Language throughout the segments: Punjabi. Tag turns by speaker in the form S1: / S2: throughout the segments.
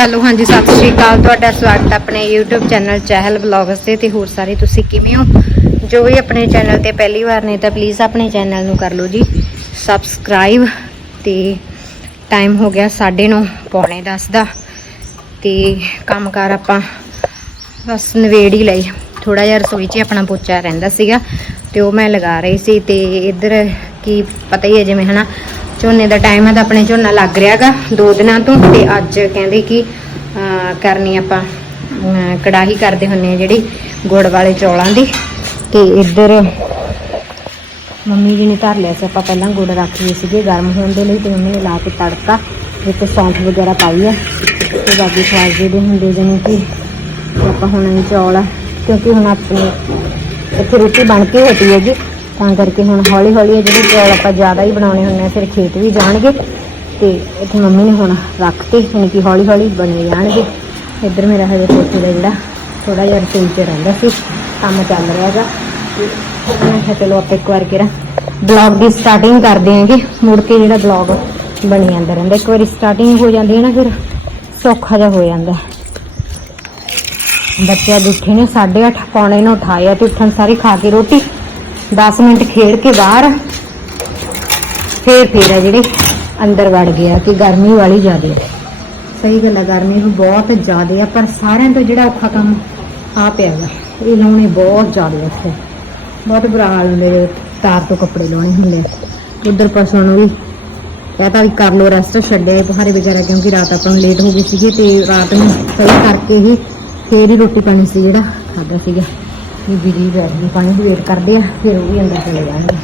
S1: ਹੈਲੋ, ਹਾਂਜੀ, ਸਤਿ ਸ਼੍ਰੀ ਅਕਾਲ। ਤੁਹਾਡਾ ਸਵਾਗਤ ਹੈ ਆਪਣੇ YouTube ਚੈਨਲ ਚਹਿਲ ਵਲੌਗਸ ਤੇ ਤੇ ਹੋਰ ਸਾਰੇ ਤੁਸੀਂ ਕਿਵੇਂ ਹੋ? ਜੋ ਵੀ ਆਪਣੇ ਚੈਨਲ ਤੇ ਪਹਿਲੀ ਵਾਰ ਨੇ ਤਾਂ ਪਲੀਜ਼ ਆਪਣੇ ਚੈਨਲ ਨੂੰ ਕਰ ਲਓ ਜੀ। ਸਬਸਕ੍ਰਾਈਬ ਤੇ ਟਾਈਮ ਹੋ ਗਿਆ 9:30 ਪੌਣੇ 10 ਦਾ। ਤੇ ਕੰਮਕਾਰ ਆਪਾਂ ਬਸ ਨਵੇੜ ਹੀ ਲਈ ਥੋੜਾ ਜਿਹਾ ਰਸੋਈ 'ਚ ਹੀ ਆਪਣਾ ਪੋਚਾ ਰਹਿੰਦਾ ਸੀਗਾ ਤੇ ਉਹ ਮੈਂ ਲਗਾ ਰਹੀ ਸੀ ਤੇ ਇੱਧਰ ਕੀ ਪਤਾ ਹੀ ਹੈ ਜਿਵੇਂ, ਹਨਾ? ਝੋਨੇ ਦਾ ਟਾਈਮ ਹੈ ਤਾਂ ਆਪਣੇ ਝੋਨਾ ਲੱਗ ਰਿਹਾਗਾ ਦੋ ਦਿਨਾਂ ਤੋਂ ਤੇ ਅੱਜ ਕਹਿੰਦੇ ਕਿ ਕਰਨੀ ਆਪਾਂ ਕੜਾਹੀ ਕਰਦੇ ਹੁੰਨੇ ਆ ਜਿਹੜੀ ਗੁੜ ਵਾਲੇ ਚੌਲਾਂ ਦੀ। ਤੇ ਇੱਧਰ ਮੰਮੀ ਜੀ ਨੇ ਧਰ ਲਿਆ ਸੀ, ਆਪਾਂ ਪਹਿਲਾਂ ਗੁੜ ਰੱਖ ਲਏ ਸੀਗੇ ਗਰਮ ਹੋਣ ਦੇ ਲਈ ਤੇ ਮੰਮੀ ਨੇ ਲਾ ਕੇ ਤੜਕਾ ਵਿੱਚ ਸੌਂਫ ਵਗੈਰਾ ਪਾਈ ਆ। ਤੇ ਬਾਕੀ ਖਵਾਜੇ ਜਿਹੜੇ ਹੁੰਦੇ ਜਿਵੇਂ ਕਿ ਆਪਾਂ ਹੁਣ ਚੌਲ ਆ, ਕਿਉਂਕਿ ਹੁਣ ਆਪਣੀ ਇੱਥੇ ਰੋਟੀ ਬਣ ਕੇ ਹਟੀ ਜੀ ਤਾਂ ਕਰਕੇ ਹੁਣ ਹੌਲੀ ਹੌਲੀ ਇਹ ਜਿਹੜੇ ਚੌਲ ਆਪਾਂ ਜ਼ਿਆਦਾ ਹੀ ਬਣਾਉਣੇ ਹੁੰਦੇ ਆ ਫਿਰ ਖੇਤ ਵੀ ਜਾਣਗੇ। ਤੇ ਇੱਥੇ ਮੰਮੀ ਨੇ ਹੁਣ ਰੱਖਤੇ ਯਾਨੀ ਕਿ ਹੌਲੀ ਹੌਲੀ ਬਣੇ ਜਾਣਗੇ। ਇੱਧਰ ਮੇਰਾ ਹਜੇ ਪੋਤੇ ਦਾ ਜਿਹੜਾ ਥੋੜਾ ਜਿਹਾ ਰਸੋਈ 'ਚ ਰਹਿੰਦਾ ਸੀ, ਕੰਮ ਚੱਲ ਰਿਹਾ ਹੈਗਾ। ਮੈਂ ਕਿਹਾ ਚਲੋ ਆਪਾਂ ਇੱਕ ਵਾਰ ਕਿਰਾ ਬਲੌਗ ਦੀ ਸਟਾਰਟਿੰਗ ਕਰਦੇ ਆਂਗੇ ਮੁੜ ਕੇ ਜਿਹੜਾ ਬਲੌਗ ਬਣੀ ਜਾਂਦਾ ਰਹਿੰਦਾ, ਇੱਕ ਵਾਰੀ ਸਟਾਰਟਿੰਗ ਹੋ ਜਾਂਦੀ ਹੈ ਨਾ, ਫਿਰ ਸੌਖਾ ਜਿਹਾ ਹੋ ਜਾਂਦਾ ਬੱਚੇ ਅੱਜ ਉੱਠੇ ਨੇ 8:30 ਪੌਣੇ ਨੂੰ ਉਠਾਇਆ ਤੇ ਉੱਠਣ ਸਾਰੀ ਖਾ ਕੇ ਰੋਟੀ। 10 ਮਿੰਟ ਖੇਡ ਕੇ ਬਾਹਰ। ਫੇਰ ਫੇਰ ਆ ਜਿਹੜੇ ਅੰਦਰ ਵੜ ਗਿਆ ਕਿ ਗਰਮੀ ਵਾਲੀ ਜ਼ਿਆਦਾ ਹੈ ਸਹੀ ਗੱਲ ਹੈ ਗਰਮੀ ਵੀ ਬਹੁਤ ਜ਼ਿਆਦਾ ਆ, ਪਰ ਸਾਰਿਆਂ ਤੋਂ ਜਿਹੜਾ ਔਖਾ ਕੰਮ ਆ ਪਿਆ ਵਾ, ਇਹ ਲਾਉਣੇ ਬਹੁਤ ਜ਼ਿਆਦਾ ਔਖੇ ਬਹੁਤ ਬੁਰਾ ਹਾਲ ਹੁੰਦੇ ਤਾਰ ਤੋਂ ਕੱਪੜੇ ਲਾਉਣੇ ਹੁੰਦੇ ਉਧਰ ਪਸ਼ੂਆਂ ਨੂੰ ਵੀ ਕਹਤਾ ਵੀ ਕਰ ਲੋ ਰੈਸਟ ਛੱਡੇ ਪਹਾੜੇ ਵਿਚਾਰਾ, ਕਿਉਂਕਿ ਰਾਤ ਆਪਾਂ ਨੂੰ ਲੇਟ ਹੋ ਗਈ ਸੀਗੀ ਤੇ ਰਾਤ ਨੂੰ ਸਹੀ ਕਰਕੇ ਹੀ ਫੇਰ ਹੀ ਰੋਟੀ ਪਾਣੀ ਸੀ ਜਿਹੜਾ ਖਾਦਾ ਸੀਗਾ। ਵੀ ਬਿਜ਼ੀ ਬੈਠ ਪਾਣੀ ਦੀ ਵੇਟ ਕਰਦੇ ਆ ਫਿਰ ਉਹ ਵੀ ਅੰਦਰ ਚਲੇ ਜਾਣਗੇ।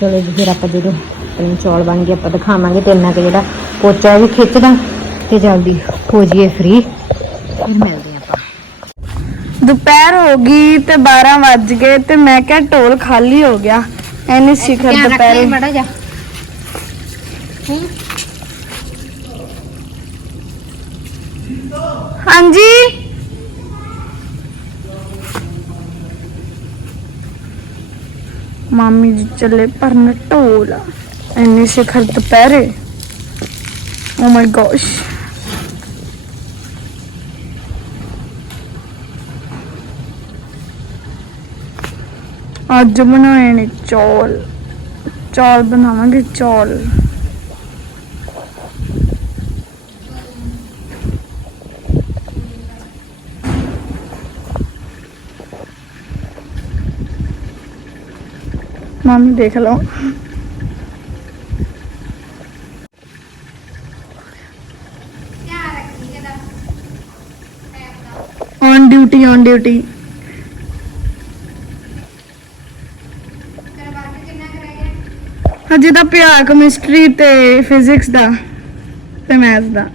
S1: ਚਲੋ ਜੀ ਫਿਰ ਆਪਾਂ ਜਦੋਂ ਆਪਣੇ ਚੌਲ ਬਣ ਗਏ ਆਪਾਂ ਦਿਖਾਵਾਂਗੇ ਤੇ ਇੰਨਾ ਕੁ ਜਿਹੜਾ ਪੋਚਾ ਵੀ ਖਿੱਚਦਾ ਤੇ ਜਲਦੀ ਹੋ ਜਾਈਏ ਫ੍ਰੀ ਫਿਰ ਮਿਲਦੇ ਆਪਾਂ।
S2: ਦੁਪਹਿਰ ਹੋ ਗਈ ਤੇ 12 ਵੱਜ ਗਏ ਤੇ ਮੈਂ ਕਿਹਾ ਢੋਲ ਖਾਲੀ ਹੋ ਗਿਆ। ਐਨੀ ਸਿਖਰ ਦੁਪਹਿਰੇ।
S1: ਮੜਾ ਜਾ
S2: ਹਾਂਜੀ? ਮਾਮੀ ਜੀ ਚੱਲੇ ਪਰਨ ਢੋਲ। ਇੰਨੇ ਸਿਖਰ ਦੁਪਹਿਰੇ। ਓ ਮਾਈ ਗੋਸ਼ ਅੱਜ ਬਣਾਏ ਨੇ ਚੌਲ। ਚੌਲ ਬਣਾਵਾਂਗੇ ਚੌਲ। ਮਾਮੀ ਦੇਖ ਲਓ। ਔਨ ਡਿਊਟੀ ਔਨ ਡਿਊਟੀ ਹਜੇ ਤਾਂ ਪਿਆ ਕੈਮਿਸਟਰੀ ਤੇ ਫਿਜ਼ਿਕਸ ਦਾ ਤੇ ਮੈਥ ਦਾ।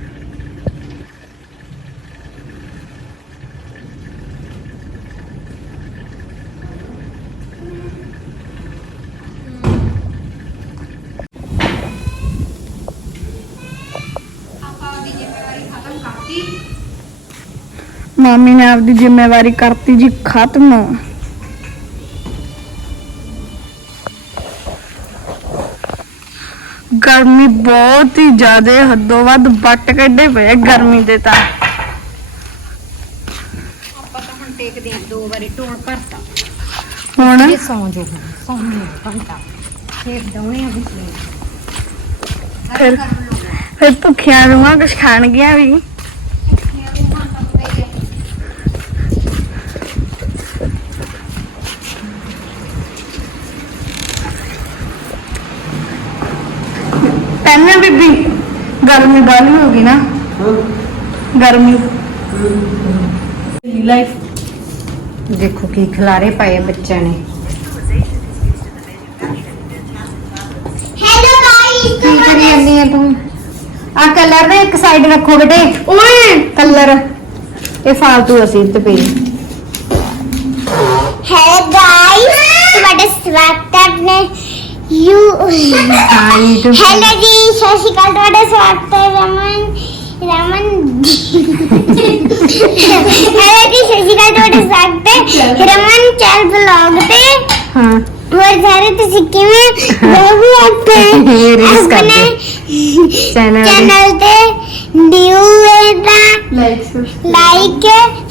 S2: ਮਾਮੀ ਨੇ ਆਪਦੀ ਜ਼ਿੰਮੇਵਾਰੀ ਕਰਤੀ ਜੀ ਖਤਮ। ਗਰਮੀ ਬਹੁਤ ਹੀ ਜ਼ਿਆਦਾ ਹੱਦੋਂ ਵੱਧ ਵੱਟ ਕੱਢੇ ਪਏ ਗਰਮੀ ਦੇ ਤਾਂ।
S1: ਆਪਾਂ ਤਾਂ ਹੁਣ ਟੇਕਦੇ ਆ ਦੋ ਵਾਰੀ ਢੋਲ ਭਰਤਾ।
S2: ਹੁਣ?
S1: ਇਹ ਸੌਂ ਜੋ ਸੌਂ ਜੋ ਘੰਟਾ। ਫੇਰ ਡਾਉਣੇ ਆ ਬਿਸਲੇ
S2: ਫਿਰ ਫਿਰ ਭੁੱਖਿਆਂ ਰੂਹਾਂ ਕੁਛ ਖਾਣਗੀਆਂ ਵੀ। ਐਵੇਂ ਆ ਬੀਬੀ ਗਰਮੀ ਬਾਲੀ ਹੋ ਗਈ ਨਾ। ਗਰਮੀ।
S1: ਦੇਖੋ ਕੀ ਖਿਲਾਰੇ ਪਾਏ ਬੱਚਿਆਂ ਨੇ।
S3: ਹੈਲੋ ਗਾਇਸ
S1: ਕੀ ਕਰੀ ਜਾਂਦੀ ਆ ਤੂੰ? ਆ ਕਲਰ ਦੇ ਇੱਕ ਸਾਈਡ ਰੱਖੋ ਬੇਟੇ।
S2: ਓਏ।
S1: ਕਲਰ। ਇਹ ਫਾਲਤੂ ਅਸੀਂ ਤੇ ਪਈ
S3: ਹੈਲੋ ਗਾਇਸ ਤੁਹਾਡਾ ਸਵਾਗਤ ਹੈ ਯੂ
S1: ਹਾਂ YouTube
S3: ਹੈਲੋ ਜੀ ਸਤਿ ਸ਼੍ਰੀ ਅਕਾਲ ਤੁਹਾਡਾ ਸਵਾਗਤ ਹੈ ਰਮਨ ਰਮਨ। ਹੈਲੋ ਜੀ ਸਤਿ ਸ਼੍ਰੀ ਅਕਾਲ ਤੁਹਾਡਾ ਸਵਾਗਤ ਹੈ ਰਮਨ ਚੈਲ ਬਲੌਗ ਤੇ।
S1: ਹਾਂ।
S3: ਹੋਰ ਸਾਰੇ ਤੁਸੀਂ ਕਿਵੇਂ?
S1: ਇਹ
S3: ਆਪਣੇ
S1: ਰੀਲਸ ਕਰਦੇ। ਚੈਨਲ
S3: ਚੈਨਲ ਤੇ ਨਿਊ ਦਾ
S2: ਲਾਈਕ
S3: ਲਾਈਕ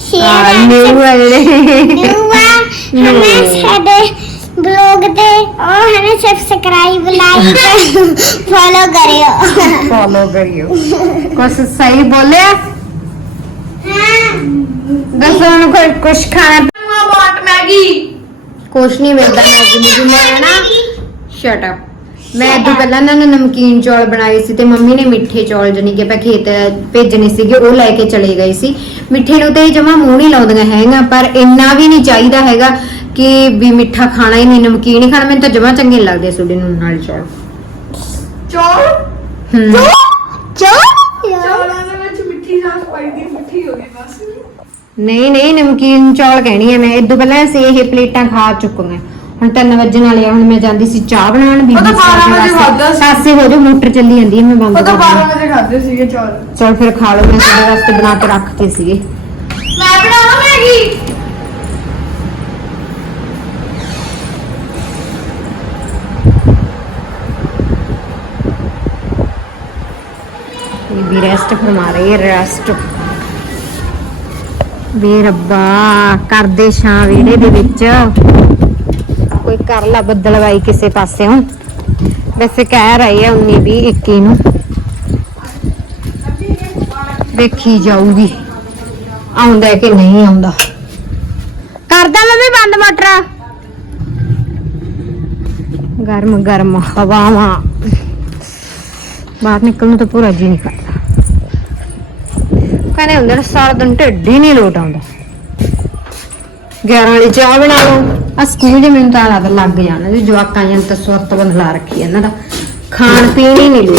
S3: ਸ਼ੇਅਰ
S1: ਨਿਊ ਹੈ
S3: ਨਿਊ ਆ ਹਮੇ ਸਾਡੇ ਬਲੌਗ ਤੇ ਉਹ ਹਮੇ ਸਬਸਕ੍ਰਾਈਬ ਲਾਈਕ ਫੋਲੋ ਕਰਿਓ
S1: ਫੋਲੋ ਕਰਿਓ ਕੁਛ ਸਹੀ ਬੋਲਿਆ ਦੱਸੋ ਉਹਨੂੰ ਕੋਈ ਕੁਛ ਖਾਣਾ
S2: ਵਾਟ ਮੈਗੀ
S1: ਕੁਛ ਨਹੀਂ ਮਿਲਦਾ ਮੈਗੀ ਮੁਝੇ ਮੈਂ ਨਾ ਸ਼ਟ ਅਪ ਮੈਂ ਇਦੋਂ ਪਹਿਲਾਂ ਨਾ ਨਾ ਨਮਕੀਨ ਚੌਲ ਬਣਾਏ ਸੀ ਤੇ ਮੰਮੀ ਨੇ ਮਿੱਠੇ ਚੌਲ ਜਣੀ ਕਿ ਆਪਾਂ ਖੇਤ ਭੇਜਣੇ ਸੀਗੇ ਉਹ ਲੈ ਕੇ ਚਲੇ ਗਏ ਸੀ ਮਿੱਠੇ ਨੂੰ ਤੇ ਜਮਾ ਮੂੰਹ ਨਹੀਂ ਲਾਉਂਦੀਆਂ ਹੈਗਾ ਪਰ ਇੰਨਾ ਵੀ ਨਹੀਂ ਚਾਹੀਦਾ ਹੈਗਾ ਕਿ ਵੀ ਮਿੱਠਾ ਖਾਣਾ ਹੀ ਨਹੀਂ ਨਮਕੀਨ ਹੀ ਖਾਣਾ ਮੈਨੂੰ ਤਾਂ ਜਮਾ ਚੰਗੇ ਨਹੀਂ ਲੱਗਦੇ ਸੁਡੇ ਨੂੰ ਨਾਲ ਚੌਲ।
S2: ਚੌਲ?
S1: ਹੂੰ।
S3: ਚੋ
S2: ਚੌਲਾਂ? ਦੇ ਵਿੱਚ ਮਿੱਠੀ ਸਾਸ ਪਾਈ ਦੀ ਮਿੱਠੀ ਹੋ ਗਈ ਬਸ।
S1: ਨਹੀਂ ਨਹੀਂ ਨਮਕੀਨ ਚੌਲ ਕਹਿਣੀ ਹੈ ਮੈਂ ਇਦੋਂ ਪਹਿਲਾਂ ਅਸੀਂ ਇਹ ਪਲੇਟਾਂ ਖਾ ਚੁੱਕੀਆਂ ਹੁਣ 3 ਵਜੇ ਵਾਲੇ ਆ, ਹੁਣ ਮੈਂ ਜਾਂਦੀ ਸੀ ਚਾਹ ਬਣਾਉਣ ਬੀਬੀ
S2: ਉਹ ਤਾਂ ਬਾਰਾਂ ਵਜੇ
S1: ਵਾਸਤੇ।
S2: ਖਾਧਾ ਸੀ।
S1: ਪਾਸੇ ਹੋ ਜਾ ਮੋਟਰ ਚੱਲੀ ਜਾਂਦੀ ਹੈ ਮੈਂ ਬੰਦ
S2: ਉਹ ਤਾਂ
S1: ਕਰ
S2: 12 ਵਜੇ ਖਾਦੇ ਸੀਗੇ ਚੌਲ।
S1: ਚਲ ਫਿਰ ਖਾ ਲਓ ਮੈਂ ਤੁਹਾਡੇ ਵਾਸਤੇ ਬਣਾ ਕੇ ਰੱਖਤੇ ਸੀਗੇ।
S2: ਮੈਂ ਬਣਾਵਾਂ ਮੈਗੀ?
S1: ਇਹ ਵੀ ਰੈਸਟ ਫਰਮਾ ਰਹੀ ਹੈ ਵੇ ਰੱਬਾ, ਕਰਦੇ ਛਾਂ ਵਿਹੜੇ ਦੇ ਵਿੱਚ। ਕੋਈ ਕਰ ਲਾ ਬੱਦਲਵਾਈ ਕਿਸੇ ਪਾਸਿਓਂ। ਵੈਸੇ ਕਹਿ ਰਹੇ ਆ 19 20 21 ਨੂੰ। ਦੇਖੀ ਜਾਊਗੀ। ਆਉਂਦਾ ਕਿ ਨਹੀਂ ਆਉਂਦਾ। ਕਰਦਾ ਮੰਮੀ ਬੰਦ ਮੋਟਰ। ਗਰਮ ਗਰਮ ਹਵਾਵਾਂ। ਬਾਹਰ ਨਿਕਲਣ ਨੂੰ ਤਾਂ ਪੂਰਾ ਜੀ ਨਹੀਂ ਕਰਦਾ। ਕਹਿੰਦੇ ਹੁੰਦੇ ਨੇ ਸਾਰਾ ਦਿਨ ਢਿੱਡ ਹੀ ਨਹੀਂ ਲੋਟ ਆਉਂਦਾ। 11 ਵਾਲੀ ਚਾਹ ਬਣਾ ਲਓ। ਆ ਸਕੂਲ ਦੇ ਮੈਨੂੰ ਤਾਂ ਲੱਗਦਾ ਲੱਗ ਜਾਣਾ ਜੀ ਜਵਾਕਾਂ ਜਨ ਤਾਂ ਸੁਰਤ ਬੰਦਲਾ ਰੱਖੀ ਇਹਨਾਂ ਦਾ ਖਾਣ ਪੀਣ ਹੀ ਨਹੀਂ ਲੋਟ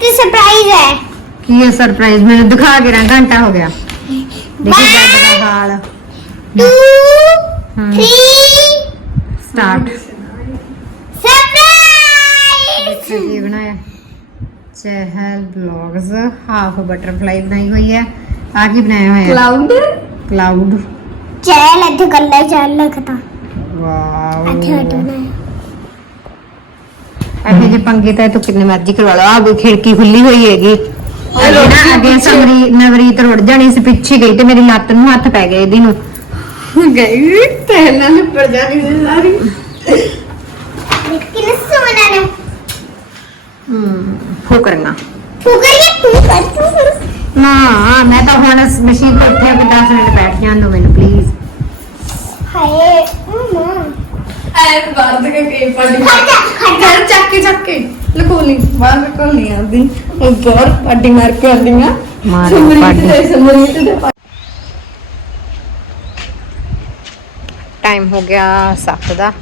S3: ਤੇ ਸਰਪ੍ਰਾਈਜ਼ ਹੈ।
S1: ਕੀ ਹੈ ਸਰਪ੍ਰਾਈਜ਼ ਮੈਨੂੰ ਦਿਖਾ ਕੇ ਰਾਂ ਘੰਟਾ ਹੋ ਗਿਆ। ਦੇਖੀ ਜੱਟ ਦਾ ਹਾਲ।
S3: 2
S1: ਹਮ।
S3: 3
S1: ਸਟਾਰਟ
S3: ਸਰਪ੍ਰਾਈਜ਼
S1: ਕੀ ਬਣਾਇਆ। ਚਹਿਲ ਬਲੌਗਸ ਹਾਫ ਬਟਰਫਲਾਈ ਬਣਾਈ ਹੋਈ ਹੈ। ਆ ਕੀ ਬਣਾਇਆ ਹੋਇਆ?
S2: ਕਲਾਉਡ
S1: ਕਲਾਉਡ
S3: ਚੱਲ ਇੱਥੇ ਕੱਲਾ ਚੱਲ ਲਗਤਾ
S1: ਵਾਓ।
S3: ਇੱਥੇ ਹਟਣਾ
S1: ਇਹੋ ਜਿਹੇ ਪੰਗੇ ਤਾਂ ਤੂੰ ਕਿੰਨੇ ਮਰਜ਼ੀ ਕਰਵਾ ਲਓ ਆ ਵੀ ਖਿੜਕੀ ਖੁੱਲੀ ਹੋਈ ਹੈਗੀ। ਅੱਗੇ ਨਾ ਅੱਗੇ ਸਮਰੀ ਨਵਰੀਤ ਰੁੜ ਜਾਣੀ ਸੀ ਪਿੱਛੇ ਗਈ ਤੇ ਮੇਰੀ ਲੱਤ ਨੂੰ ਹੱਥ ਪੈ ਗਏ ਇਹਦੀ ਨੂੰ।
S2: ਗਈ ਤੇ ਇਹਨਾਂ ਨੇ ਜਾਣੀ ਸੀ ਸਾਰੀ।
S3: ਕਿੰਨਾ ਸੋਨਾ ਨੇ।
S1: ਹੂੰ। ਫੋਕਰਨਾ
S3: ਫੁਕਰੀਏ ਤੂੰ ਕਰ ਤੂੰ ਕਰ
S1: ਨਾ ਮੈਂ ਤਾਂ ਹੁਣ ਇਸ ਮਸ਼ੀਨ ਤੇ ਉੱਠਿਆ ਕਿ 10 ਮਿੰਟ ਬੈਠ ਜਾਣ ਦਿਓ ਮੈਨੂੰ ਪਲੀਜ਼
S3: ਹਾਏ ਮਮਾ
S2: ਐ ਬਾਹਰ ਦੇ ਕੇ
S3: ਖੜਾ ਖੜਾ
S2: ਘਰ ਚੱਕ ਕੇ ਚੱਕ ਕੇ। ਲਕੋ ਲਈ ਬਾਹਰ ਨਿਕਲ ਨਹੀਂ ਆਉਂਦੀ ਉਹ ਬਾਹਰ ਪਾਟੀ ਮਾਰ ਕੇ ਆਉਂਦੀਆਂ।
S1: ਮਾਰੋ
S2: ਸਮਰੀਤ
S1: ਪਾਟੀ।
S2: ਦੇ ਸਮਰੀਤ ਦੇ ਪਾ-
S1: ਟਾਈਮ ਹੋ ਗਿਆ 7 ਦਾ।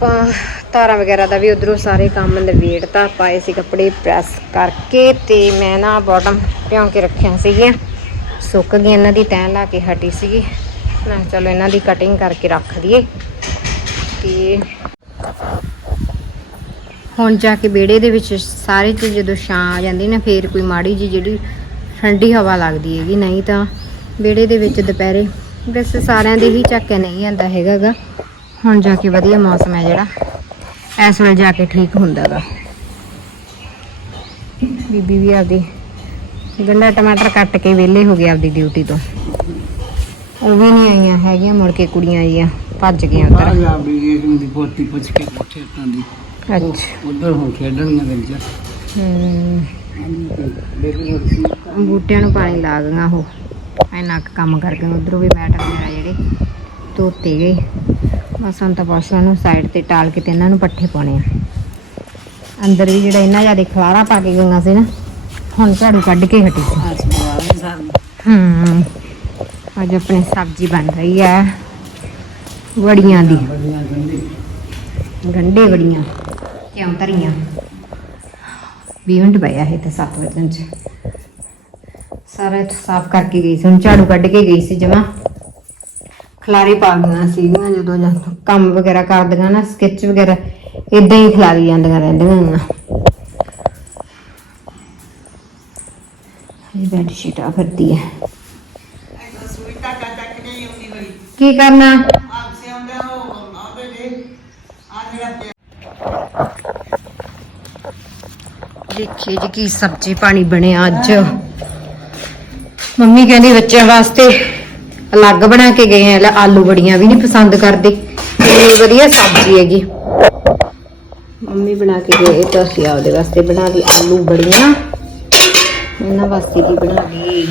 S1: ਆਪਾਂ ਤਾਰਾਂ ਵਗੈਰਾ ਦਾ ਵੀ ਉਧਰੋਂ ਸਾਰੇ ਕੰਮ ਨਵੇੜਤਾ ਪਾਏ ਸੀ ਕੱਪੜੇ ਪ੍ਰੈਸ ਕਰਕੇ ਤੇ ਮੈਂ ਨਾ ਬਾਟਮ ਭਿਉਂ ਕੇ ਰੱਖਿਆ ਸੀਗੀਆਂ। ਸੁੱਕ ਗਈਆਂ ਇਹਨਾਂ ਦੀ ਤੈਅ ਲਾ ਕੇ ਹਟੀ ਸੀਗੀ। ਮੈਂ ਕਿਹਾ ਚਲੋ ਇਹਨਾਂ ਦੀ ਕਟਿੰਗ ਕਰਕੇ ਰੱਖ ਦਈਏ। ਤੇ ਹੁਣ ਜਾ ਕੇ ਵਿਹੜੇ ਦੇ ਵਿੱਚ ਸਾਰੇ ਚ ਜਦੋਂ ਛਾਂ ਆ ਜਾਂਦੀ ਨਾ, ਫੇਰ ਕੋਈ ਮਾੜੀ ਜੀ ਜਿਹੜੀ ਠੰਡੀ ਹਵਾ ਲੱਗਦੀ ਹੈਗੀ, ਨਹੀਂ ਤਾਂ ਵਿਹੜੇ ਦੇ ਵਿੱਚ ਦੁਪਹਿਰੇ। ਵੈਸੇ ਸਾਰਿਆਂ ਦੇ ਹੀ ਝੱਕਿਆ ਨਹੀਂ ਆਂਦਾ ਹੈਗਾਗਾ। ਹੁਣ ਜਾ ਕੇ ਵਧੀਆ ਮੌਸਮ ਹੈ ਜਿਹੜਾ। ਇਸ ਵੇਲੇ ਜਾ ਕੇ ਠੀਕ ਹੁੰਦਾਗਾ। ਬੀਬੀ ਵੀ ਆਪਦੀ ਗੰਡਾ ਟਮਾਟਰ ਕੱਟ ਕੇ ਵਿਹਲੇ ਹੋ ਗਏ ਆਪਦੀ ਡਿਊਟੀ ਤੋਂ। ਉਹ ਵੀ ਨਹੀਂ ਆਈਆਂ ਹੈਗੀਆਂ ਮੁੜ ਕੇ ਕੁੜੀਆਂ ਜੀਆਂ ਭੱਜ ਗਈਆਂ ਉੱਧਰ।
S4: ਜਾ ਵੀ ਗਈ ਦੀ ਪੋਤੀ ਪੁੱਛ ਕੇ ਕੋਠੇ ਤਾਂ ਦੀ।
S1: ਅੱਛਾ।
S4: ਉਧਰ ਹੁਣ ਖੇਡਣੀਆਂ ਵਿੱਚ
S1: ਹੂੰ।
S4: ਬੇਬੀ ਹੋਰ ਸੀ
S1: ਬੂਟਿਆਂ ਨੂੰ ਪਾਣੀ ਲਾ ਗਈਆਂ ਉਹ। ਕੁ ਕੰਮ ਕਰ ਗਏ ਉਧਰੋਂ ਵੀ ਮੈਟ ਵਗੈਰਾ ਜਿਹੜੇ ਧੋਤੇ ਗਏ। ਬਸ ਹੁਣ ਤਾਂ ਬਸ ਉਹਨੂੰ ਸਾਈਡ ਤੇ ਟਾਲ ਕੇ ਤੇ ਇਹਨਾਂ ਨੂੰ ਪੱਠੇ ਪਾਉਣੇ ਆ। ਅੰਦਰ ਵੀ ਜਿਹੜਾ ਇੰਨਾ ਜ਼ਿਆਦਾ ਖਲਾਰਾ ਪਾ ਕੇ ਗਈਆਂ ਸੀ ਨਾ ਹੁਣ ਝਾੜੂ ਕੱਢ ਕੇ ਹਟੀ ਸੀ। ਹੂੰ ਅੱਜ ਆਪਣੀ ਸਬਜ਼ੀ ਬਣ ਰਹੀ ਹੈ ਵੜੀਆਂ ਦੀ। ਗੰਡੇ ਵੜੀਆਂ ਕਿਉਂ ਧਰੀਆਂ? 20 ਮਿੰਟ ਪਿਆ ਇਹ ਤੇ 7 ਵਜੇ ਚ। ਸਾਰਾ ਸਾਫ਼ ਕਰਕੇ ਗਈ ਸੀ ਹੁਣ ਝਾੜੂ ਕੱਢ ਕੇ ਗਈ ਸੀ ਜਮਾ। ਖਲਾਰੇ ਪਾ ਸੀਗੀਆਂ ਜਦੋਂ ਜਾਂ ਕੰਮ ਵਗੈਰਾ ਕਰਦੀਆਂ ਨਾ ਸਕੈਚ ਵਗੈਰਾ ਇਦਾਂ ਹੀ ਖਲਾਰੀ ਜਾਂਦੀਆਂ ਰਹਿੰਦੀਆਂ ਗੀਆਂ। ਇਹ ਬੈੱਡ ਸ਼ੀਟ ਆ, ਫਿਰਦੀ ਹੈ ਕੀ ਕਰਨਾ? ਦੇਖੀਏ ਜੀ ਕੀ ਸਬਜ਼ੀ ਪਾਣੀ ਬਣਿਆ ਅੱਜ। ਮੰਮੀ ਕਹਿੰਦੀ ਬੱਚਿਆਂ ਵਾਸਤੇ ਅਲੱਗ ਬਣਾ ਕੇ ਗਏ ਆ ਆਲੂ ਬੜੀਆਂ ਵੀ ਨਹੀਂ ਪਸੰਦ ਕਰਦੇ। ਇੰਨੀ ਵਧੀਆ ਸਬਜ਼ੀ ਹੈਗੀ। ਮੰਮੀ ਬਣਾ ਕੇ ਗਏ ਤਾਂ ਅਸੀਂ ਆਪਦੇ ਵਾਸਤੇ ਬਣਾ ਲਈ ਆਲੂ ਬੜੀਆਂ। ਇਹਨਾਂ ਵਾਸਤੇ ਵੀ ਬਣਾ ਲਈ।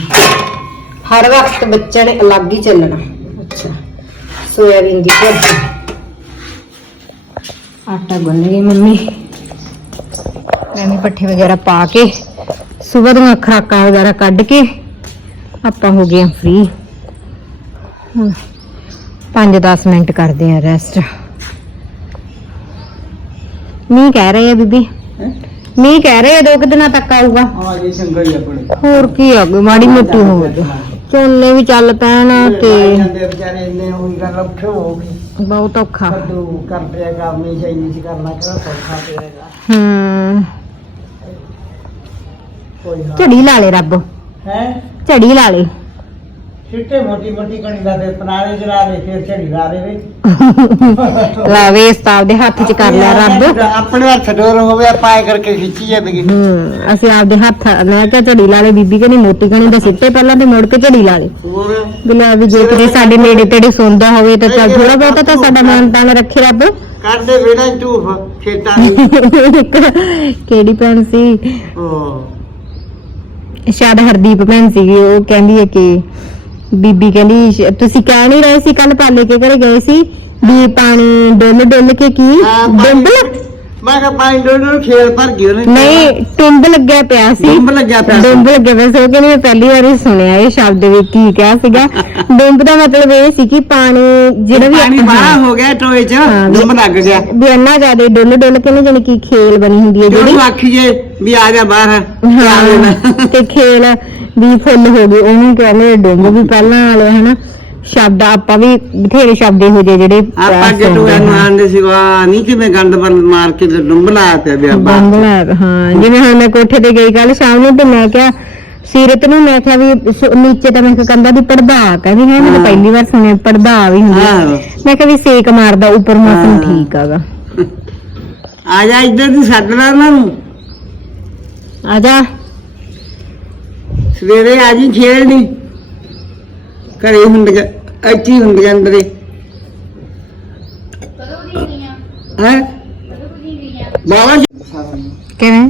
S1: ਹਰ ਵਕਤ ਬੱਚਿਆਂ ਨੇ ਅਲੱਗ ਹੀ ਚੱਲਣਾ। ਅੱਛਾ। ਸੋਇਆਬੀਨ ਦੀ ਸਬਜ਼ੀ। ਆਟਾ ਗੁੰਨ ਗਈ ਮੰਮੀ। ਮੈਂ ਪੱਠੇ ਵਗੈਰਾ ਪਾ ਕੇ ਸਵੇਰ ਦੀਆਂ ਖਰਾਕਾਂ ਵਗੈਰਾ ਕੱਢ ਕੇ ਆਪਾਂ ਹੋ ਗਏ ਫ੍ਰੀ 5-10 ਮਿੰਟ ਕਰਦੇ ਆ ਰੈਸਟ ਮੀਂਹ ਕਹਿ ਰਹੇ ਆ ਬੀਬੀ। ਮੀਂਹ ਕਹਿ ਰਹੇ ਆ ਦੋ ਕੁ ਦਿਨਾਂ ਤੱਕ ਆਊਗਾ।
S4: ਹਾਂ ਜੀ ਚੰਗਾ ਹੀ ਆਪਣੇ।
S1: ਹੋਰ ਕੀ ਆ ਮਾੜੀ ਮੋਟੀ ਹੋ। ਗਈ ਝੋਨੇ ਵੀ ਚੱਲ ਪੈਣ ਤੇ
S4: ਜਾਂਦੇ ਵਿਚਾਰੇ ਇੰਨੇ ਹੋਈ ਗੱਲ ਔਖੇ ਹੋ ਗਏ।
S1: ਬਹੁਤ ਔਖਾ।
S4: ਕੱਦੂ ਕਰਦੇ ਆ ਕੰਮ ਨਹੀਂ ਚਾਹੀਦੀ ਸੀ ਕਰਨਾ ਕਿਹੜਾ ਸੌਖਾ ਪਏਗਾ
S1: ਹੂੰ
S4: ਕੋਈ ਹਾਂ।
S1: ਝੜੀ ਲਾ ਲੇ ਰੱਬ।
S4: ਹੈ?
S1: ਝੜੀ ਲਾ ਲੇ।
S4: ਛਿੱਟੇ ਮੋਟੀ ਮੋਟੀ ਕਣੀ ਦਾ ਤੇ ਪਨਾਲੇ ਜਰਾ ਦੇ ਫਿਰ ਝੜੀ ਲਾ ਦੇ ਵੇ
S1: ਲਾ ਵੇ ਸਤਾਵ ਦੇ ਹੱਥ 'ਚ ਕਰ ਲਿਆ ਰੱਬ।
S4: ਆਪਣੇ ਹੱਥ ਡੋਰ ਹੋਵੇ ਐ ਕਰਕੇ ਖਿੱਚੀ ਜਾਂਦੇ
S1: ਹੂੰ ਅਸੀਂ ਆਪਦੇ ਹੱਥ ਮੈਂ ਕਿਹਾ ਝੜੀ ਲਾ ਲੈ ਬੀਬੀ ਕਹਿੰਦੀ ਮੋਟੀ ਕਣੀ ਦਾ ਸਿੱਟੇ ਪਹਿਲਾਂ ਤੇ ਮੁੜ ਕੇ ਝੜੀ ਲਾ ਲੈ
S4: ਹੋਰ?
S1: ਬਿਲਾ ਵੀ ਜੇ ਕਿਤੇ ਸਾਡੇ ਨੇੜੇ ਤੇੜੇ ਸੌਂਦਾ ਹੋਵੇ ਤਾਂ ਚੱਲ ਥੋੜਾ ਬਹੁਤਾ ਤਾਂ ਸਾਡਾ ਮਾਨ ਤਾਨ ਰੱਖੇ ਰੱਬ।
S4: ਕਰਦੇ ਵੇੜਾ ਝੂਫ ਖੇਤਾਂ
S1: ਕਿਹੜੀ ਭੈਣ ਸੀ?
S4: ਉਹ
S1: ਸ਼ਾਇਦ ਹਰਦੀਪ ਭੈਣ ਸੀਗੀ ਉਹ ਕਹਿੰਦੀ ਹੈ ਕਿ ਬੀਬੀ ਕਹਿੰਦੀ ਤੁਸੀਂ ਕਹਿ ਨਹੀਂ ਰਹੇ ਸੀ ਕੱਲ ਪਾਲੇ ਕੇ ਘਰੇ ਗਏ ਸੀ ਵੀ ਪਾਣੀ ਡੁੱਲ ਡੁੱਲ ਕੇ ਕੀ?
S4: ਹਾਂ, ਪਾਣੀ-
S1: ਡੁੱਬ
S4: ਮੈਂ ਕਿਹਾ ਪਾਣੀ ਡੋਰ ਨੂੰ ਖੇਲ ਭਰ ਗਈ ਉਹਨੇ।
S1: ਨਹੀਂ ਟੁੰਬ ਲੱਗਿਆ ਪਿਆ ਸੀ।
S4: ਡੁੰਬ ਲੱਗਿਆ ਪਿਆ ਸੀ।
S1: ਡੁੰਬ ਲੱਗਿਆ ਪਿਆ ਸੀ ਉਹ ਕਹਿੰਦੀ ਮੈਂ ਪਹਿਲੀ ਵਾਰੀ ਸੁਣਿਆ ਇਹ ਸ਼ਬਦ ਵੀ ਕੀ ਕਿਹਾ ਸੀਗਾ। ਡੁੰਬ ਦਾ ਮਤਲਬ ਇਹ ਸੀ ਕਿ ਪਾਣੀ ਜਿਹੜਾ ਵੀ
S4: ਪਾਣੀ ਬਾਹਰ ਹੋ ਗਿਆ ਟੋਏ ਚ
S1: ਹਾਂ, ਵੀ-
S4: ਲੱਗ ਗਿਆ।
S1: ਵੀ ਇੰਨਾ ਜ਼ਿਆਦਾ ਡੁੱਲ ਡੁੱਲ ਕੇ ਨਾ ਜਾਣੀ ਕੀ ਖੇਲ ਬਣੀ ਹੁੰਦੀ ਹੈ ਜਿਹੜੀ।
S4: ਆਖੀਏ ਵੀ ਆ ਜਾ ਬਾਹਰ
S1: ਹਾਂ ਤੇ ਖੇਲ ਵੀ ਫੁੱਲ ਹੋ ਗਏ ਉਹਨੂੰ ਕਹਿੰਦੇ ਡੁੰਬ ਵੀ ਪਹਿਲਾਂ ਵਾਲੇ ਹਨਾ? ਸ਼ਬਦ ਆਪਾਂ ਵੀ ਬਥੇਰੇ ਸ਼ਬਦ ਇਹੋ ਜਿਹੇ ਜਿਹੜੇ
S4: ਆਪਾਂ ਅੱਗੇ ਟੋਏ ਨੂੰ ਆਂਦੇ ਸੀ ਵਾ ਨਹੀਂ ਕਿਵੇਂ ਗੰਦ ਬਲ ਮਾਰ ਕੇ ਤੇ ਡੁੰਬ ਲਾਇਆ ਪਿਆ ਵੀ ਆਪਾਂ।
S1: ਬੰਗਲਾ ਹਾਂ ਜਿਵੇਂ ਹੁਣ ਮੈਂ ਕੋਠੇ ਤੇ ਗਈ ਕੱਲ ਸ਼ਾਮ ਨੂੰ ਤੇ ਮੈਂ ਕਿਹਾ ਸੀਰਤ ਨੂੰ ਮੈਂ ਕਿਹਾ ਵੀ ਨੀਚੇ ਤਾਂ ਮੈਂ ਕਿਹਾ ਕੰਦਾ ਦੀ ਪੜਦਾ ਕਹਿੰਦੀ ਹੈ ਮੈਂ ਤਾਂ। ਪਹਿਲੀ ਵਾਰ ਸੁਣਿਆ ਪੜਦਾ ਵੀ ਹੁੰਦਾ। ਮੈਂ ਕਿਹਾ ਵੀ ਸੇਕ ਮਾਰਦਾ ਉੱਪਰ ਮੌਸਮ। ਠੀਕ ਆਗਾ।
S4: ਆ ਜਾ ਇੱਧਰ ਦੀ ਸੱਦ ਲੈ ਉਹਨਾਂ ਨੂੰ।
S1: ਆ ਜਾ।
S4: ਸਵੇਰੇ ਆ ਜੀ ਖੇਡਣੀ ਘਰੇ ਹੁੰਦੀਆਂ ਇੱਥੇ ਹੁੰਦੀਆਂ ਅੰਦਰੇ। ਹੈ? ਜੀ।
S1: ਕਿਵੇਂ?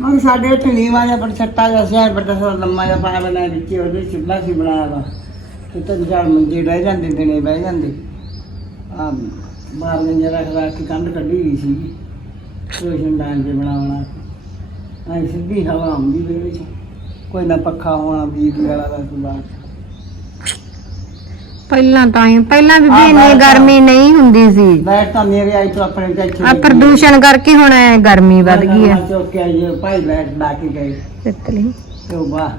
S4: ਮੈਂ ਸਾਡੇ ਇੱਥੇ ਨੀਵਾ ਜਿਹਾ ਪਰ ਛੱਟਾ ਜਿਹਾ ਸਿਆ ਵੱਡਾ ਸਾ ਲੰਮਾ ਜਿਹਾ ਪਾਇਆ ਬਣਾਇਆ ਵਿੱਚ ਉਹਦੇ ਚੁੱਲਾ ਸੀ ਬਣਾਇਆ ਵਾ। ਤੇ ਤਿੰਨ ਚਾਰ ਮੰਜੇ ਬਹਿ ਜਾਂਦੇ ਦਿਨੇ ਬਹਿ ਜਾਂਦੇ। ਆ ਬਾਹਰ ਨੇ ਰੱਖ ਰੱਖ ਕੇ ਕੰਧ ਕੱਢੀ ਗਈ ਸੀ ਰੋਸ਼ਨਦਾਨ ਜੇ ਬਣਾਉਣਾ। ਐ ਸਿੱਧੀ ਹਵਾ ਆਉਂਦੀ ਵੇਲੇ ਚ ਕੋਈ ਨਾ ਪੱਖਾ ਹੋਣਾ ਬਿਜਲੀ ਵਾਲਾ ਦਾ ਸੁਭਾਅ
S1: ਪਹਿਲਾਂ ਤਾਂ ਹੀ ਪਹਿਲਾਂ ਵੀ
S4: ਹਾਂ,
S1: ਇੰਨੀ
S4: ਮੈਂ ਤਾਂ-
S1: ਗਰਮੀ ਨਹੀਂ ਹੁੰਦੀ ਸੀ।
S4: ਲਾਈਟ ਤਾਂ ਮੇਰੇ ਆਈ ਤੋਂ ਆਪਣੇ ਤੇ
S1: ਆ ਪ੍ਰਦੂਸ਼ਣ ਕਰਕੇ ਹੁਣ ਐ ਗਰਮੀ ਵੱਧ ਗਈ ਹੈ
S4: ਚੌਕ ਕੇ ਆਈ ਭਾਈ ਲਾਈਟ ਲਾ ਕੇ ਗਏ।
S1: ਤਿੱਤਲੀ।
S4: ਤੇ ਉਹ ਬਾਹਰ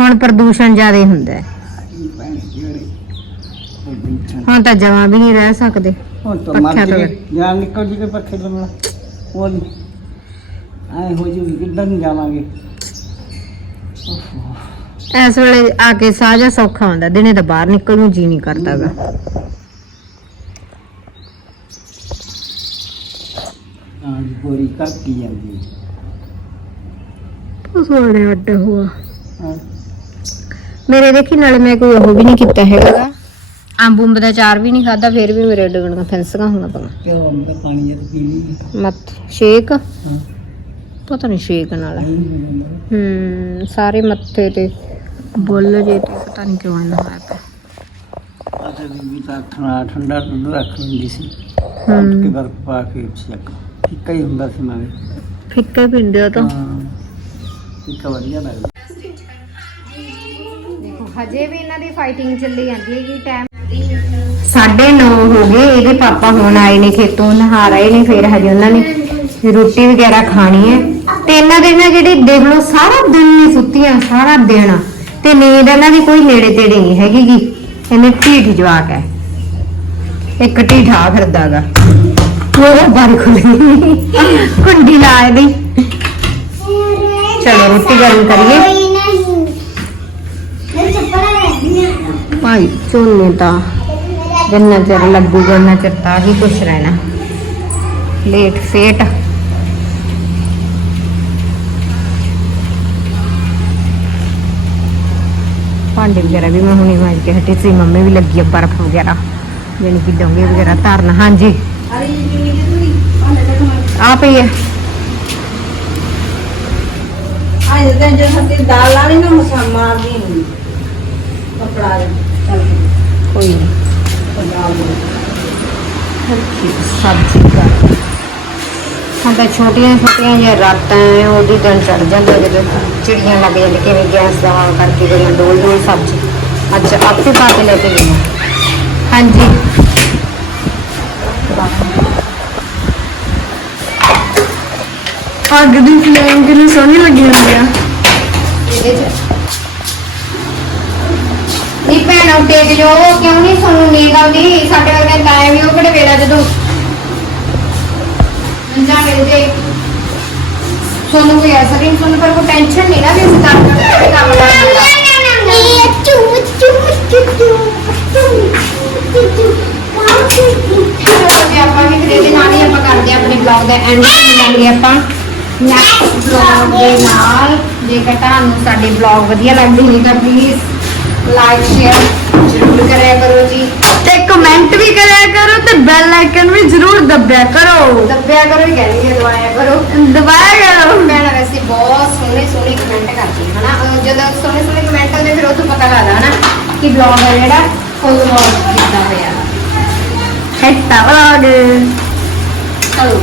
S1: ਹੁਣ ਪ੍ਰਦੂਸ਼ਣ ਜ਼ਿਆਦਾ ਹੁੰਦਾ ਹੈ।
S4: ਭੈਣ ਜਿਹੜੀ
S1: ਹੁਣ ਤਾਂ ਜਮਾਂ ਵੀ ਨਹੀਂ ਰਹਿ ਸਕਦੇ।
S4: ਹੁਣ ਤਾਂ
S1: ਪੱਖਿਆਂ
S4: ਮਰ
S1: ਤੋਂ
S4: ਗਏ। ਜਾਨ ਨਿਕਲ ਜੀ ਕੇ ਪੱਖੇ ਲਮਣਾ ਉਹ ਨਹੀਂ ਆਏ ਹੋ ਜੀ ਕਿੱਦਾਂ ਨੂੰ ਜਾਵਾਂਗੇ?
S1: ਇਸ ਵੇਲੇ ਆ ਕੇ ਸਾਹ ਜਿਹਾ ਸੌਖਾ ਹੁੰਦਾ ਦਿਨੇ ਤਾਂ ਬਾਹਰ ਨਿਕਲ ਨੂੰ ਜੀ ਨਹੀਂ ਕਰਦਾਗਾ।
S4: ਹਾਂ ਜੀ ਗੋਰੀ ਕਰਤੀ ਜਾਂਦੀ।
S1: ਸੋਹਣੇ ਅੱਡ ਹੋਆ।
S4: ਹਾਂ।
S1: ਮੇਰੇ ਦੇਖੀ ਨਾਲੇ ਮੈਂ ਕੋਈ ਉਹ ਵੀ ਨਹੀਂ ਕੀਤਾ ਹੈਗਾ। ਅੰਬ ਅੰਬ ਦਾ ਚਾਰ ਵੀ ਨਹੀਂ ਖਾਦਾ ਫਿਰ ਵੀ ਮੇਰੇ ਡਗਣੀਆਂ ਫੈਂਸੀਆਂ ਹੋਈਆਂ ਪਈਆਂ
S4: ਤੇ ਉਹ ਅੰਦਰ ਪਾਣੀ ਜਦ ਪੀ ਲਈ।
S1: ਮਤ ਸ਼ੇਕ?
S4: ਹਾਂ।
S1: ਪਤਾ ਨਹੀਂ ਸ਼ੇਕ ਨਾਲ। ਹੂੰ ਸਾਰੇ ਮੱਥੇ ਤੇ ਬੁੱਲ ਜੇ ਤੇ ਪਤਾ ਨਹੀਂ ਕਿਉਂ ਇਹਨਾਂ ਹੋਇਆ ਪਿਆ।
S4: ਆਤੇ ਵੀ ਤਾਂ ਠੰਡਾ ਠੰਡਾ ਦੁੱਧ ਰੱਖ ਲੈਂਦੀ ਸੀ। ਕੇ
S1: ਹੂੰ
S4: ਬਰਫ ਪਾ ਕੇ ਚੱਕ। ਫਿੱਕਾ ਹੀ ਹੁੰਦਾ ਸੀ ਨਾਲੇ
S1: ਫਿੱਕੇ ਪਿੰਡੇ ਤਾਂ।
S4: ਹਾਂ ਫਿੱਕਾ ਵਧੀਆ ਲੱਗਦਾ।
S1: ਦੇਖੋ ਹਜੇ ਵੀ ਇਹਨਾਂ ਦੀ ਫਾਈਟਿੰਗ ਚੱਲੀ ਜਾਂਦੀ ਹੈਗੀ ਟਾਈਮ 9:30 ਹੋ ਗਏ ਇਹਦੇ ਪਾਪਾ ਹੁਣ ਆਏ ਨੇ ਖੇਤੋਂ ਨਹਾ ਰਹੇ ਨੇ ਫਿਰ ਹਜੇ ਉਹਨਾਂ ਨੇ ਰੋਟੀ ਵਗੈਰਾ ਖਾਣੀ ਹੈ। ਤੇ ਇਹਨਾਂ ਦੇ ਨਾ ਜਿਹੜੀ ਦੇਖ ਲਓ ਸਾਰਾ ਦਿਨ ਨਹੀਂ ਸੁੱਤੀਆਂ, ਸਾਰਾ ਦਿਨ। ਤੇ ਨੀਂਦ ਇਹਨਾਂ ਦੀ ਕੋਈ ਨੇੜੇ ਤੇੜੇ ਨਹੀਂ ਹੈਗੀ ਗੀ। ਇਹਨੇ ਢੀਠ ਜਵਾਕ ਹੈ। ਇੱਕ ਢੀਠਾ ਫਿਰਦਾਗਾ ਉਹ ਬਾਰੀ ਖੁੱਲੀ ਕੁੰਡੀ ਲਾ ਇਹਦੀ। ਚਲੋ, ਰੋਟੀ ਗਰਮ ਕਰੀਏ। ਭਾਈ, ਝੋਨੇ ਤਾਂ ਜਿੰਨਾ ਚਿਰ ਲੱਗੂਗਾ ਉਹਨਾਂ ਚਿਰ ਤਾਂ ਹੀ ਕੁਛ ਰਹਿਣਾ। ਲੇਟ ਫੇਟ। ਭਾਂਡੇ ਵਗੈਰਾ ਵੀ ਮੈਂ ਹੁਣੇ ਮਾਜ ਕੇ ਹਟੀ ਸੀ ਮੰਮੀ ਵੀ ਲੱਗੀ ਆ ਬਰਫ ਵਗੈਰਾ ਜਾਣੀ ਕਿ ਡੋਂਗੇ ਵਗੈਰਾ ਧਰਨ ਹਾਂਜੀ ਆ ਪਈ ਹੈ
S4: ਆਏ ਤਾਂ ਜੇ ਹੱਥੀ ਦਾਲ ਲਾਣੀ ਨਾ ਮਸਾ ਮਾਰਦੀ ਨਹੀਂ ਕਪੜਾ ਚੱਲ
S1: ਕੋਈ ਨਹੀਂ
S4: ਪੰਜਾਬ ਦੇ
S1: ਸਬਜ਼ੀ ਦਾ ਹੁਣ ਤਾਂ ਛੋਟੀਆਂ ਛੋਟੀਆਂ ਜਿਹੀਆਂ ਰਾਤਾਂ ਐ ਉਹਦੀ ਦਿਨ ਚੜ ਜਾਂਦਾ ਜਦੋਂ ਚਿੜੀਆਂ ਲੱਗ ਜਾਂਦੀਆਂ ਕਿਵੇਂ ਗੈਸ ਦਾ ਹਾਲ ਕਰਕੇ ਗਈਆਂ ਡੋਲ ਡੋਲ ਸਬਜ਼ੀ। ਅੱਜ ਆਪੇ ਪਾ ਕੇ ਲੈ ਕੇ ਗਈਆਂ ਹਾਂਜੀ।
S2: ਅੱਗ ਦੀ ਫਲੇਮ ਕਿੰਨੀ ਸੋਹਣੀ ਲੱਗੀ ਹੁੰਦੀ ਆ।
S1: ਇਹਦੇ ਚ। ਨੀ ਭੈਣੋ ਟੇਕ ਜੋ ਕਿਉਂ ਨਹੀਂ ਸਾਨੂੰ ਨੀਂਦ ਆਉਂਦੀ? ਸਾਡੇ ਵਰਗੇ ਤਾਏ ਵੀ ਉਹ ਕਿਹੜੇ ਵੇਲਾ ਜਦੋਂ ਮਿਲ ਜੇ ਸਾਨੂੰ ਕੋਈ ਅਸਰ ਨਹੀਂ ਸਾਨੂੰ ਪਰ ਕੋਈ ਟੈਨਸ਼ਨ ਨਹੀਂ ਨਾ ਵੀ ਅਸੀਂ ਕੰਮ ਕਰਦੇ ਕੰਮ ਕਰਨਾ। ਚਲੋ ਜੀ ਆਪਾਂ ਵੀ ਫਿਰ ਇਹਦੇ ਨਾਲ ਹੀ ਆਪਾਂ ਕਰਦੇ ਹਾਂ ਆਪਣੇ ਬਲੌਗ ਦਾ ਐਂਡ ਮਿਲਾਂਗੇ ਆਪਾਂ। ਨੈਕਸਟ ਬਲੌਗ ਦੇ ਨਾਲ। ਜੇਕਰ ਤੁਹਾਨੂੰ ਸਾਡੇ ਬਲੌਗ ਵਧੀਆ ਲੱਗਦੇ ਨੇ ਤਾਂ ਪਲੀਜ਼ ਲਾਈਕ ਸ਼ੇਅਰ ਜ਼ਰੂਰ ਕਰਿਆ ਕਰੋ ਜੀ।
S2: ਤੇ ਕਮੈਂਟ ਵੀ ਕਰਿਆ ਕਰੋ ਤੇ ਬੈਲ ਆਈਕਨ ਵੀ ਜ਼ਰੂਰ ਦਬਿਆ ਕਰੋ।
S1: ਦੱਬਿਆ ਕਰੋ ਹੀ ਕਹਿੰਦੀ ਹੈ ਦਵਾਇਆ ਕਰੋ।
S2: ਦਬਾਇਆ ਕਰੋ।
S1: ਮੈਂ ਨਾ ਵੈਸੇ ਬਹੁਤ ਸੋਹਣੇ ਸੋਹਣੇ ਕਮੈਂਟ ਕਰਦੀ ਹਾਂ ਹਨਾ? ਅਹ ਜਦੋਂ ਸੋਹਣੇ ਸੋਹਣੇ ਕਮੈਂਟ ਆਉਂਦੇ ਫਿਰ ਉਹ ਤੋਂ ਪਤਾ ਲੱਗਦਾ ਹਨਾ ਕਿ ਬਲੌਗ ਹੈ ਜਿਹੜਾ ਫੁੱਲ ਵਾਚ ਕੀਤਾ ਹੋਇਆ।
S2: ਹੈਟਾ ਵਲੌਗ
S1: ਚਲੋ।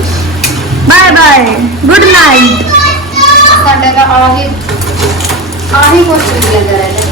S2: ਬਾਏ ਬਾਏ ਗੁੱਡ ਨਾਈਟ
S1: ਸਾਡਾ ਤਾਂ ਆਹੀ ਆਹੀ ਕੁਛ ਵੀ ਅੰਦਰ ਹੈ